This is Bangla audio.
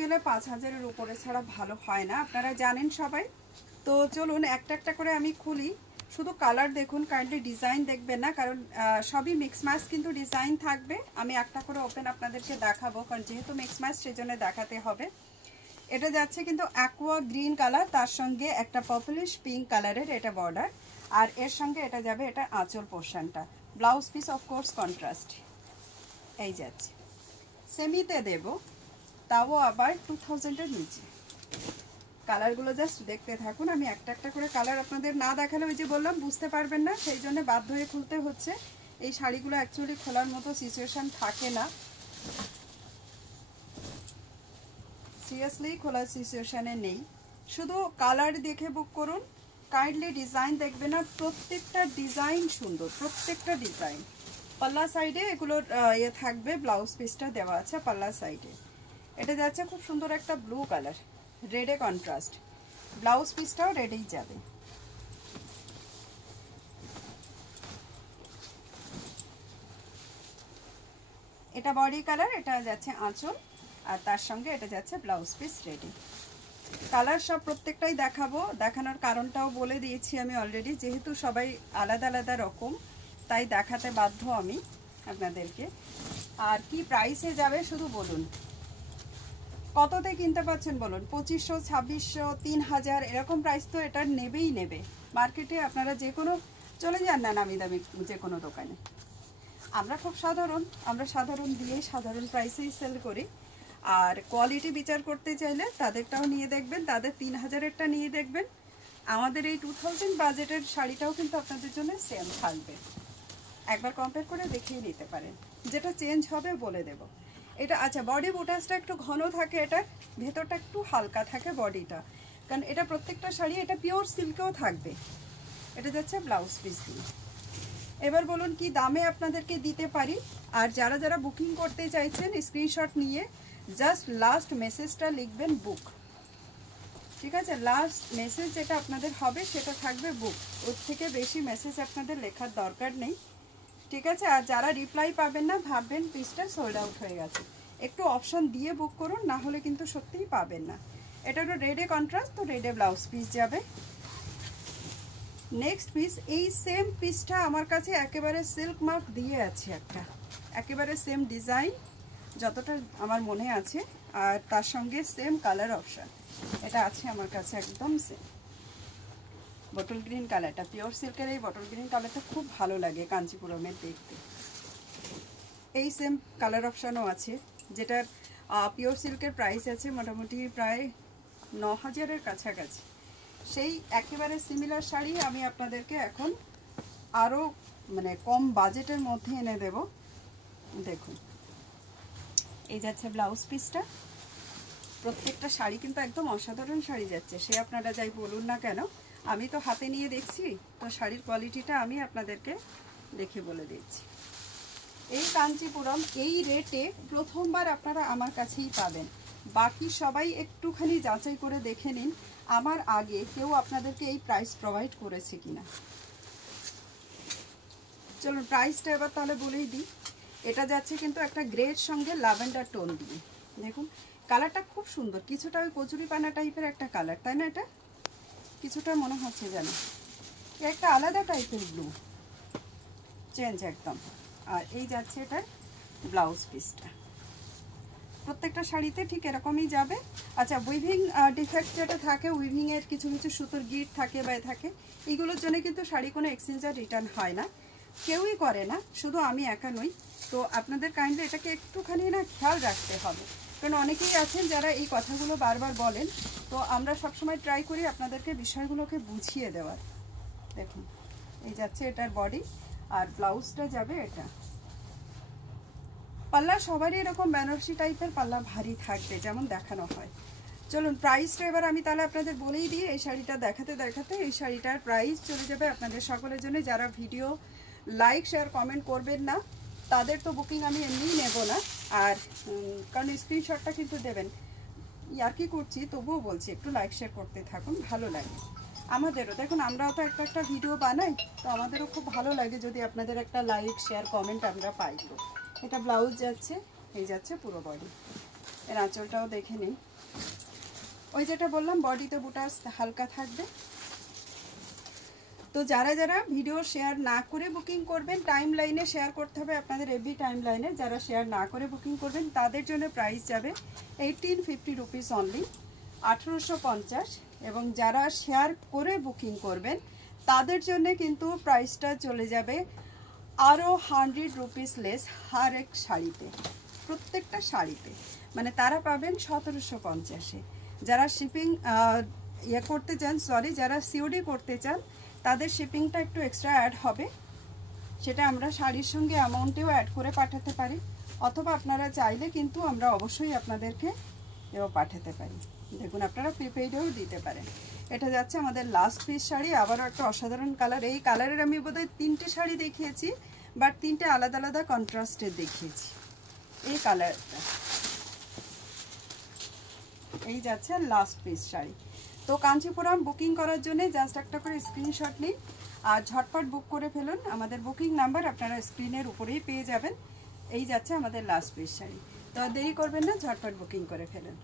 গেলে 5000-এর উপরে ছাড়া ভালো হয় না, আপনারা জানেন সবাই। তো চলুন একটা একটা করে আমি খুলি। শুধু কালার দেখুন, কাইন্ডলি ডিজাইন দেখবেন না, কারণ সবই মিক্স ম্যাচ কিন্তু ডিজাইন থাকবে। আমি একটা করে ওপেন আপনাদেরকে দেখাবো, কারণ যেহেতু মিক্স ম্যাচ সেজন্য দেখাতে হবে। এটা যাচ্ছে কিন্তু অ্যাকোয়া গ্রিন কালার, তার সঙ্গে একটা পার্পলিশ পিঙ্ক কালারের এটা বর্ডার, আর এর সঙ্গে এটা যাবে এটা আঁচল পোর্শনটা। Blouse piece of course contrast. এই যাচ্ছে সেমিতে দেব, তাও আবার 2000-এর নিচে। কালারগুলো জাস্ট দেখতে থাকুন, আমি একটা একটা করে কালার আপনাদের না দেখালে ওই যে বললাম বুঝতে পারবেন না, সেই জন্য বাধ্য হয়ে খুলতে হচ্ছে। এই শাড়িগুলো অ্যাকচুয়ালি খোলার মতো সিচুয়েশান থাকে না, সিরিয়াসলি খোলার সিচুয়েশানে নেই। শুধু কালার দেখে বুক করুন, কাইন্ডলি ডিজাইন দেখবেন না, প্রত্যেকটা ডিজাইন সুন্দর, প্রত্যেকটা ডিজাইন। পাল্লা সাইডে এগুলোর ইয়ে থাকবে, ব্লাউজ পিসটা দেওয়া আছে পাল্লা সাইডে। এটা যাচ্ছে খুব সুন্দর একটা ব্লু কালার, রেডে কন্ট্রাস্ট, ব্লাউজ পিসটাও রেডেই যাবে। এটা বডি কালার, এটা যাচ্ছে আঁচল, আর তার সঙ্গে এটা যাচ্ছে ব্লাউজ পিস রেডি। কালার সব প্রত্যেকটাই দেখাবো, দেখানোর কারণটাও বলে দিয়েছি আমি অলরেডি, যেহেতু সবাই আলাদা আলাদা রকম তাই দেখাতে বাধ্য আমি আপনাদেরকে। আর কি প্রাইসে যাবে শুধু বলুন, কততে কিনতে পাচ্ছেন বলুন? 2500, 2600, 3000 এরকম প্রাইস তো এটা নেবেই নেবে। মার্কেটে আপনারা যে কোনো চলে যান না নামি দামি যে কোনো দোকানে, আমরা খুব সাধারণ, আমরা সাধারণ দিয়েই সাধারণ প্রাইসেই সেল করি। আর কোয়ালিটি বিচার করতে চাইলে তাদেরটাও নিয়ে দেখবেন, তাদের 3000-এরটা নিয়ে দেখবেন। আমাদের এই 2000 বাজেটের শাড়িটাও কিন্তু আপনাদের জন্য সেম থাকবে, একবার কম্পেয়ার করে দেখিয়ে নিতে পারেন। যেটা চেঞ্জ হবে বলে দেব। এটা আচ্ছা, বডি বুটাসটা একটু ঘন থাকে, এটার ভেতরটা একটু হালকা থাকে বডিটা, কারণ এটা প্রত্যেকটা শাড়ি এটা পিওর সিল্কেও থাকবে। এটা যাচ্ছে ব্লাউজ পিস দিয়ে। এবার বলুন কি দামে আপনাদেরকে দিতে পারি। আর যারা যারা বুকিং করতে চাইছেন স্ক্রিনশট নিয়ে জাস্ট লাস্ট মেসেজটা লিখবেন বুক, ঠিক আছে? লাস্ট মেসেজ যেটা আপনাদের হবে সেটা থাকবে বুক, ওর থেকে বেশি মেসেজ আপনাদের লেখার দরকার নেই, ঠিক আছে? আর যারা রিপ্লাই পাবেন না ভাববেন পিসটা সোল্ড আউট হয়ে গেছে, একটু অপশন দিয়ে বুক করুন, না হলে কিন্তু সত্যিই পাবেন না। এটা হলো রেডে কন্ট্রাস্ট, তো রেডে ব্লাউজ পিস যাবে। নেক্সট পিস, এই সেম পিসটা আমার কাছে একেবারে সিল্ক মার্ক দিয়ে আছে একটা, একেবারে সেম ডিজাইন যতটা আমার মনে আছে, আর তার সঙ্গে সেম কালার অপশান এটা আছে আমার কাছে, একদম সেম বটল গ্রিন কালারটা। পিওর সিল্কের এই বটল গ্রিন কালারটা খুব ভালো লাগে কাঞ্চিপুরমের দেখতে। এই সেম কালার অপশানও আছে, যেটার পিওর সিল্কের প্রাইস আছে মোটামুটি প্রায় 9000-এর কাছাকাছি। সেই একেবারে সিমিলার শাড়ি আমি আপনাদেরকে এখন আরও মানে কম বাজেটের মধ্যে এনে দেব। দেখুন এই যাচ্ছে ব্লাউজ পিসটা, প্রত্যেকটা শাড়ি কিন্তু একদম অসাধারণ শাড়ি যাচ্ছে, সে আপনারা যাই বলুন না কেন। আমি তো হাতে নিয়ে দেখছি, তো শাড়ির কোয়ালিটিটা আমি আপনাদেরকে দেখে বলে দিচ্ছি। এই কাঞ্চিপুরম এই রেটে প্রথমবার আপনারা আমার কাছেই পাবেন, বাকি সবাই একটুখানি যাচাই করে দেখে নিন আমার আগে কেউ আপনাদেরকে এই প্রাইস প্রোভাইড করেছে কিনা। চলুন প্রাইসটা এবার তাহলে বলেই দিই। এটা যাচ্ছে কিন্তু একটা গ্রের সঙ্গে ল্যাভেন্ডার টোন দিয়ে, দেখুন কালারটা খুব সুন্দর, কিছুটা ওই কচুরি পানা টাইপের একটা কালার, তাই না? এটা কিছুটা মনে হচ্ছে যেন একটা আলাদা টাইপের ব্লু, চেঞ্জ একদম। আর এই যাচ্ছে এটার ব্লাউজ পিসটা, প্রত্যেকটা শাড়িতে ঠিক এরকমই যাবে। আচ্ছা, উইভিং ডিফেক্ট যেটা থাকে, উইভিংয়ের কিছু কিছু সুতোর গিট থাকে বা থাকে, এইগুলোর জন্য কিন্তু শাড়ি কোনো এক্সচেঞ্জ আর রিটার্ন হয় না, কেউই করে না, শুধু আমি একা নই। তো আপনাদের কাইন্ডলি এটাকে একটুখানি না খেয়াল রাখতে হবে, কারণ অনেকেই আছেন যারা এই কথাগুলো বারবার বলেন, তো আমরা সবসময় ট্রাই করি আপনাদেরকে বিষয়গুলোকে বুঝিয়ে দেওয়ার। দেখুন এই যাচ্ছে এটার বডি, আর ব্লাউজটা যাবে এটা। পাল্লা সবারই এরকম বেনারসি টাইপের পাল্লা ভারী থাকবে যেমন দেখানো হয়। চলুন প্রাইসটা এবার আমি তাহলে আপনাদের বলেই দিই। এই শাড়িটা দেখাতে দেখাতে এই শাড়িটার প্রাইস চলে যাবে আপনাদের সকলের জন্য। যারা ভিডিও লাইক শেয়ার কমেন্ট করবেন না তাদের তো বুকিং আমি এমনিই নেব না, আর কারণ স্ক্রিনশটটা কিন্তু দেবেন, আর কি করছি তবুও বলছি একটু লাইক শেয়ার করতে থাকুন, ভালো লাগে আমাদেরও। দেখুন আমরাও তো একটা ভিডিও বানাই, তো আমাদেরও খুব ভালো লাগে যদি আপনাদের একটা লাইক শেয়ার কমেন্ট আমরা পাই। এটা ব্লাউজ যাচ্ছে, এই যাচ্ছে পুরো বডি। এর আঁচলটাও দেখে নিন, ওই যেটা বললাম বডিতে বুটা হালকা থাকবে। তো যারা যারা ভিডিও শেয়ার না করে বুকিং করবেন, টাইম লাইনে শেয়ার করতে হবে আপনাদের এভরি টাইম লাইনে। যারা শেয়ার না করে বুকিং করবেন তাদের জন্য প্রাইস যাবে 1850 রুপিস অনলি, 1850। এবং যারা শেয়ার করে বুকিং করবেন তাদের জন্য কিন্তু প্রাইসটা চলে যাবে আরও 100 রুপিস লেস হার এক শাড়িতে, প্রত্যেকটা শাড়িতে। মানে তারা পাবেন 1750-এ। যারা শিপিং করতে চান, যারা সিওডি করতে চান তাদের শিপিংটা একটু এক্সট্রা অ্যাড হবে, সেটা আমরা শাড়ির সঙ্গে অ্যামাউন্টেও অ্যাড করে পাঠাতে পারি, অথবা আপনারা চাইলে কিন্তু আমরা অবশ্যই আপনাদেরকে এও পাঠাতে পারি। দেখুন আপনারা প্রিপেইডেও দিতে পারেন। এটা যাচ্ছে আমাদের লাস্ট পিস শাড়ি, আবারও একটা অসাধারণ কালার। এই কালারের আমি বোধহয় 3টে শাড়ি দেখিয়েছি, বাট 3টে আলাদা আলাদা কন্ট্রাস্টের দেখিয়েছি। এই কালারটা, এই যাচ্ছে লাস্ট পিস শাড়ি। তো কাঞ্চিপুরম বুকিং করার জন্য জাস্ট একটা করে স্ক্রিনশট নিন আর ঝটপট বুক করে ফেলুন। আমাদের বুকিং নাম্বার আপনারা স্ক্রিনের উপরেই পেয়ে যাবেন। এই যাচ্ছে আমাদের লাস্ট পিস শাড়ি। তো দেরি করবেন না, ঝটপট বুকিং করে ফেলুন।